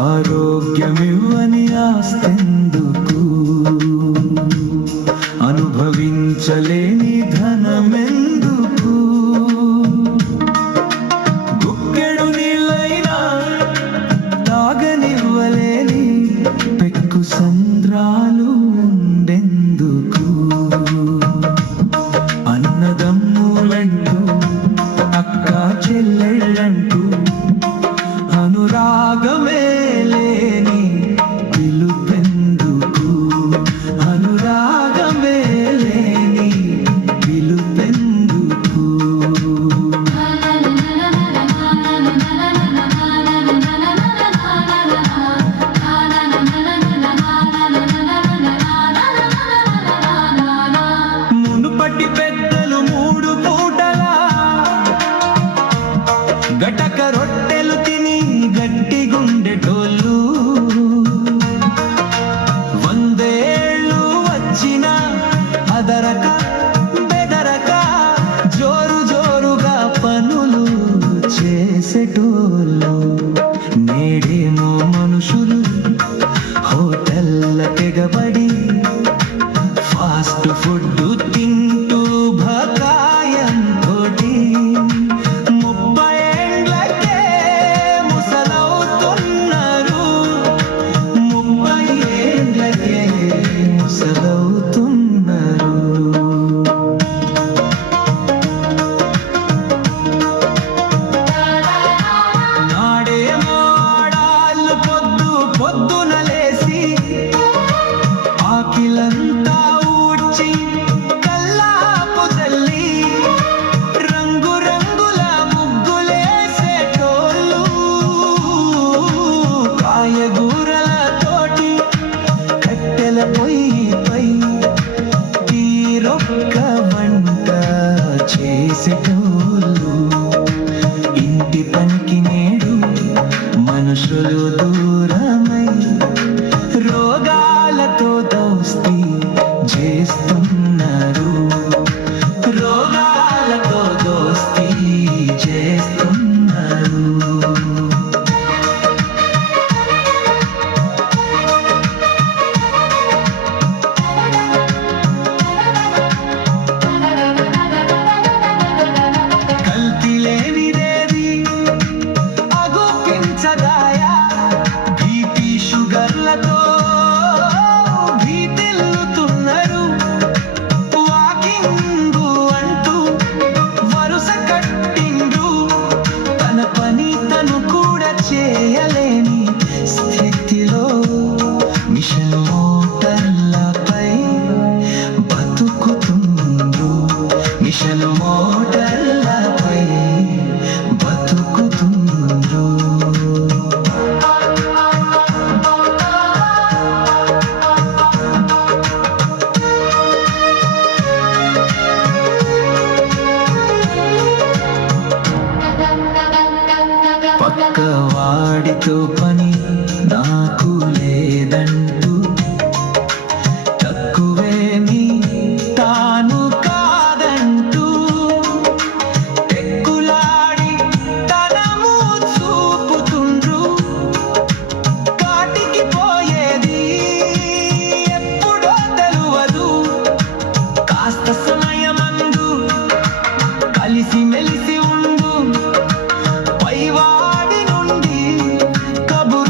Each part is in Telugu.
ఆరోగ్యమివ్వని ఆస్తెందుకు, అనుభవించలేని ధనమెందుకు, గుక్కెడు నీళ్ళైనా తాగనివ్వలేని పెక్కు సంద్రాలు ఉండెందుకు, అన్నదమ్ములంటూ అక్క చెల్లెళ్ళంటూ అనురాగమే లేని పిలుపెందుకు, అనురాగమే లేని పిలుపెందుకు. మునుపటి పెద్దలు మూడు పూటలా గటక రొట్టెలు తిని గట్టి గుండెటోళ్ళు, 100 ఏళ్ళు వచ్చిన అదరక బెదరక జోరు జోరుగా పనులు చేసేటోళ్ళు. నేడేమో మనుషులు హోటల్ల తెగబడి ఫాస్ట్ ఫుడ్ తింటూ భకాయం తోటి 30 ఏండ్లకే ముసలవుతున్నారు, 30 ఏండ్లకే ముసలవుతున్నారు. నాడేమో ఆడాళ్ళు పొద్దున లేసి ఆకిలంతా ఊడ్చి కల్లాపు చల్లి రంగు రంగుల ముగ్గులేసేటోళ్ళు, కాయగూరలతోటి కట్టెల పొయ్యిపై తీరొక్క వంట చేసేటోళ్ళు. ఇంటి పనికి నేడు మనుషులు దూరమై రోగాలతో దోస్తీ చేస్తున్నారు, రోగాలతో దోస్తీ చేస్తున్నారు. కల్తీ లేనిదేది అగుపించదాయా, బీపీ షుగర్లతో భీతిల్లుతున్నారు. వాకింగు అంటూ వరుస కట్టిండ్రు, తన పని తను కూడా చేయలేని స్థితిలో మిషన్ మోటార్లపై బతుకుతుండ్రు, మిషన్ మోటార్లపై బతుకుతుండ్రు. పక్కవాడితో పని నాకు లేదంటూ తక్కువేమి తాను కాదంటూ ఎక్కులాడి తనము చూపుతుండ్రు. కాటికి పోయేది ఎప్పుడో తెలువదు, కాస్త సమయమందు కలిసి మెలిసి ఉండు, పైవాడి నుండి కబురు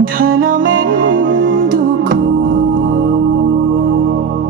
ధర